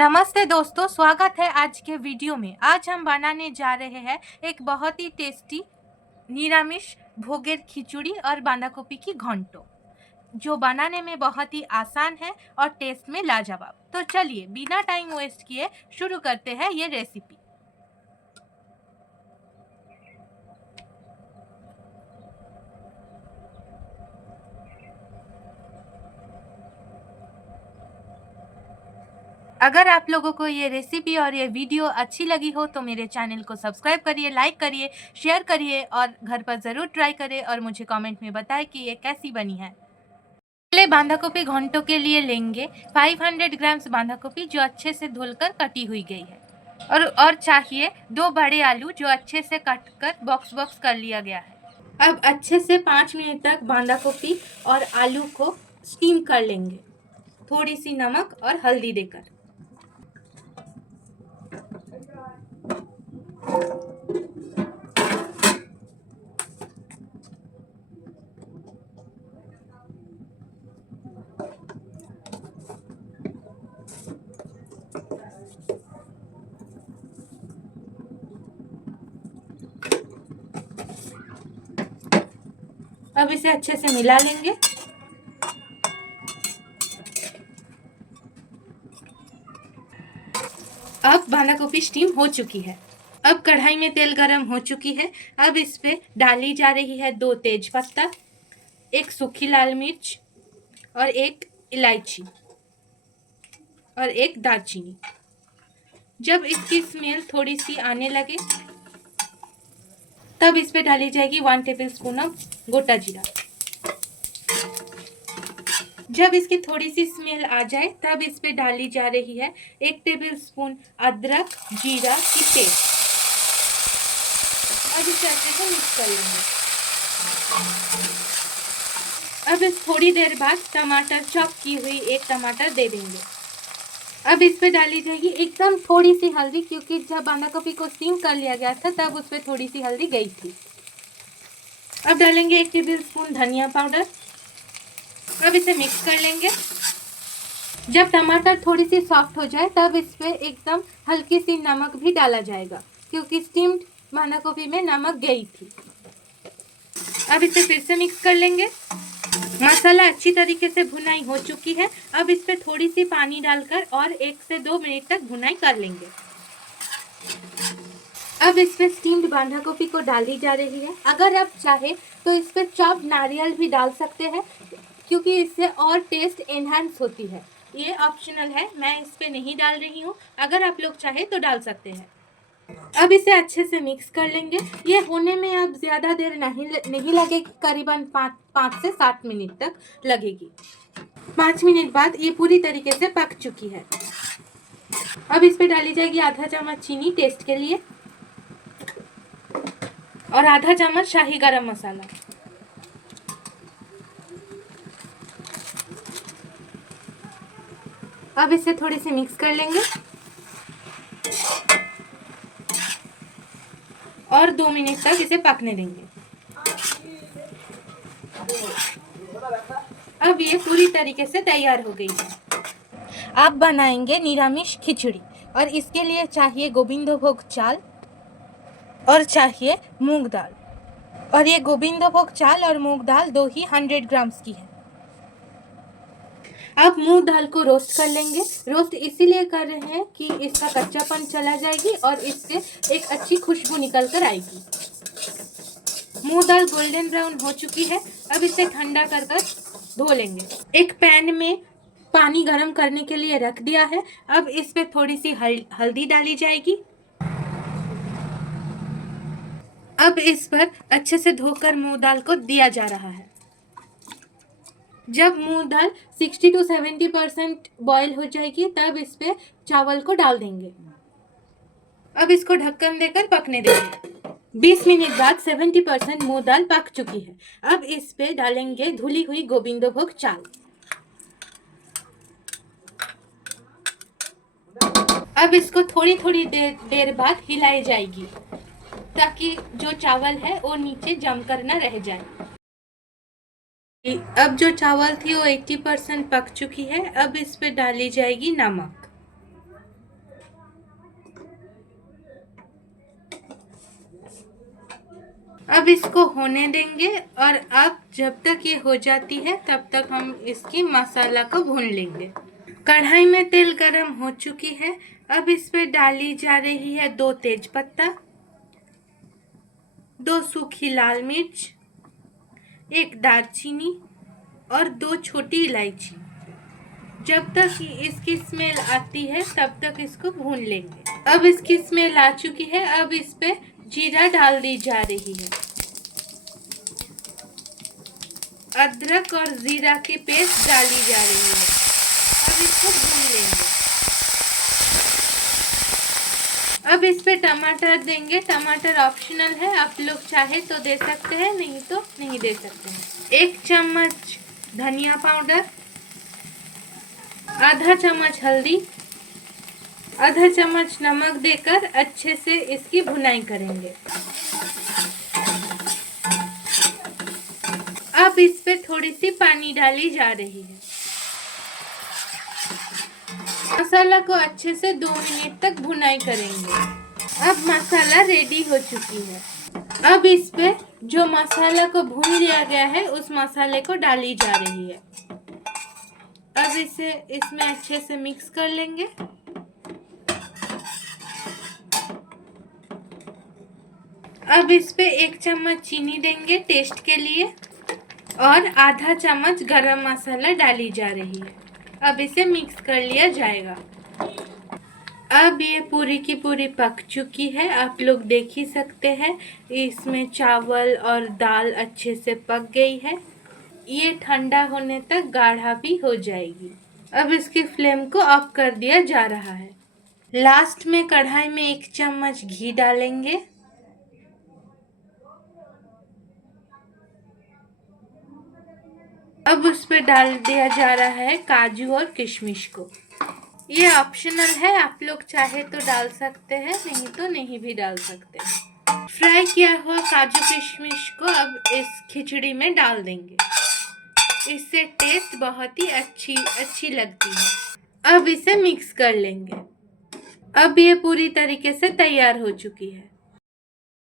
नमस्ते दोस्तों, स्वागत है आज के वीडियो में। आज हम बनाने जा रहे हैं एक बहुत ही टेस्टी निरामिष भोगेर खिचड़ी और बांधा गोभी की घंटो, जो बनाने में बहुत ही आसान है और टेस्ट में लाजवाब। तो चलिए बिना टाइम वेस्ट किए शुरू करते हैं ये रेसिपी। अगर आप लोगों को ये रेसिपी और ये वीडियो अच्छी लगी हो तो मेरे चैनल को सब्सक्राइब करिए, लाइक करिए, शेयर करिए और घर पर ज़रूर ट्राई करें और मुझे कमेंट में बताएं कि ये कैसी बनी है। पहले बांधा गोभी घंटों के लिए लेंगे 500 ग्राम्स बांधा गोभी, जो अच्छे से धुलकर कटी हुई गई है, और चाहिए 2 बड़े आलू जो अच्छे से कट कर बॉक्स कर लिया गया है। अब अच्छे से 5 मिनट तक बांधा गोभी और आलू को स्टीम कर लेंगे, थोड़ी सी नमक और हल्दी देकर। अब इसे अच्छे से मिला लेंगे। अब बांधा गोभी स्टीम हो चुकी है। अब कढ़ाई में तेल गरम हो चुकी है। अब इस पे डाली जा रही है 2 तेज पत्ता, 1 सूखी लाल मिर्च और 1 इलायची और 1 दालचीनी। जब इसकी स्मेल थोड़ी सी आने लगे तब इस पे डाली जाएगी 1 टेबलस्पून ऑफ गोटा जीरा। जब इसकी थोड़ी सी स्मेल आ जाए तब इस पे डाली जा रही है 1 टेबलस्पून अदरक जीरा की पेस्ट। अब इसे अच्छे से मिक्स कर लेंगे। अब इस थोड़ी देर बाद टमाटर, चॉप की हुई 1 टमाटर दे देंगे। अब इस पे डाली जाएगी एकदम थोड़ी सी हल्दी, क्योंकि जब बांधा गोभी को स्टीम कर लिया गया था तब उस पे थोड़ी सी हल्दी गई थी। अब डालेंगे 1 टेबलस्पून धनिया पाउडर। अब इसे मिक्स कर लेंगे। जब टमाटर थोड़ी सी सॉफ्ट हो जाए तब इस पे एकदम हल्की सी नमक भी डाला जाएगा, क्योंकि स्टीम्ड बांधा गोभी में नमक गई थी। अब इसे फिर से मिक्स कर लेंगे। मसाला अच्छी तरीके से भुनाई हो चुकी है। अब इस पे थोड़ी सी पानी डालकर और 1 से 2 मिनट तक भुनाई कर लेंगे। अब इस पे स्टीम्ड बांधा गोभी को डाली जा रही है। अगर आप चाहे तो इस पे चॉप्ड नारियल भी डाल सकते हैं, क्योंकि इससे और टेस्ट एनहांस होती है। ये ऑप्शनल है, मैं इस पे नहीं डाल रही हूँ। अगर आप लोग चाहे तो डाल सकते हैं। अब इसे अच्छे से मिक्स कर लेंगे। ये होने में अब ज़्यादा देर नहीं लगेगी, करीबन 5 से 7 मिनट तक लगेगी। 5 मिनट बाद ये पूरी तरीके से पक चुकी है। अब इस पे डाली जाएगी आधा चम्मच चीनी टेस्ट के लिए और आधा चम्मच शाही गरम मसाला। अब इसे थोड़ी सी मिक्स कर लेंगे और 2 मिनट तक इसे पकने देंगे। अब ये पूरी तरीके से तैयार हो गई है। अब बनाएंगे निरामिष खिचड़ी, और इसके लिए चाहिए गोविंदभोग चाल और चाहिए मूंग दाल। और ये गोविंदभोग चाल और मूंग दाल 2 ही 100 ग्राम्स की है। अब मूंग दाल को रोस्ट कर लेंगे। रोस्ट इसीलिए कर रहे हैं कि इसका कच्चापन चला जाएगी और इससे एक अच्छी खुशबू निकल कर आएगी। मूंग दाल गोल्डन ब्राउन हो चुकी है। अब इसे ठंडा कर धो लेंगे। एक पैन में पानी गरम करने के लिए रख दिया है। अब इस पे थोड़ी सी हल्दी डाली जाएगी। अब इस पर अच्छे से धोकर मूंग दाल को दिया जा रहा है। जब मूंग दाल 60 to 70% बॉयल हो जाएगी तब इस पे चावल को डाल देंगे। अब इसको ढक्कन देकर पकने देंगे। 20 मिनट बाद 70% मूंग दाल पक चुकी है। अब इस पे डालेंगे धुली हुई गोविंदभोग चाल। अब इसको थोड़ी देर बाद हिलाई जाएगी, ताकि जो चावल है वो नीचे जमकर न रह जाए। अब जो चावल थी वो 80% पक चुकी है। अब इस पे डाली जाएगी नमक। अब इसको होने देंगे और अब जब तक ये हो जाती है तब तक हम इसकी मसाला को भून लेंगे। कढ़ाई में तेल गरम हो चुकी है। अब इस पे डाली जा रही है 2 तेजपत्ता, 2 सूखी लाल मिर्च, 1 दालचीनी और 2 छोटी इलायची। जब तक इसकी स्मेल आती है तब तक इसको भून लेंगे। अब इसकी स्मेल आ चुकी है। अब इस पे जीरा डाल दी जा रही है। अदरक और जीरा की पेस्ट डाली जा रही है। अब इसको भून लेंगे। अब इस पे टमाटर देंगे। टमाटर ऑप्शनल है, आप लोग चाहे तो दे सकते हैं, नहीं तो नहीं दे सकते हैं। 1 चम्मच धनिया पाउडर, आधा चम्मच हल्दी, आधा चम्मच नमक देकर अच्छे से इसकी भुनाई करेंगे। अब इस पे थोड़ी सी पानी डाली जा रही है। मसाला को अच्छे से 2 मिनट तक भुनाई करेंगे। अब मसाला रेडी हो चुकी है। अब इस पे जो मसाला को भून लिया गया है उस मसाले को डाली जा रही है। अब इसे इसमें अच्छे से मिक्स कर लेंगे। अब इस पे 1 चम्मच चीनी देंगे टेस्ट के लिए और आधा चम्मच गरम मसाला डाली जा रही है। अब इसे मिक्स कर लिया जाएगा। अब ये पूरी की पूरी पक चुकी है, आप लोग देख ही सकते हैं। इसमें चावल और दाल अच्छे से पक गई है। ये ठंडा होने तक गाढ़ा भी हो जाएगी। अब इसकी फ्लेम को ऑफ कर दिया जा रहा है। लास्ट में कढ़ाई में 1 चम्मच घी डालेंगे। अब उस पर डाल दिया जा रहा है काजू और किशमिश को। ये ऑप्शनल है, आप लोग चाहे तो डाल सकते हैं, नहीं तो नहीं भी डाल सकते। फ्राई किया हुआ काजू किशमिश को अब इस खिचड़ी में डाल देंगे। इससे टेस्ट बहुत ही अच्छी लगती है। अब इसे मिक्स कर लेंगे। अब ये पूरी तरीके से तैयार हो चुकी है।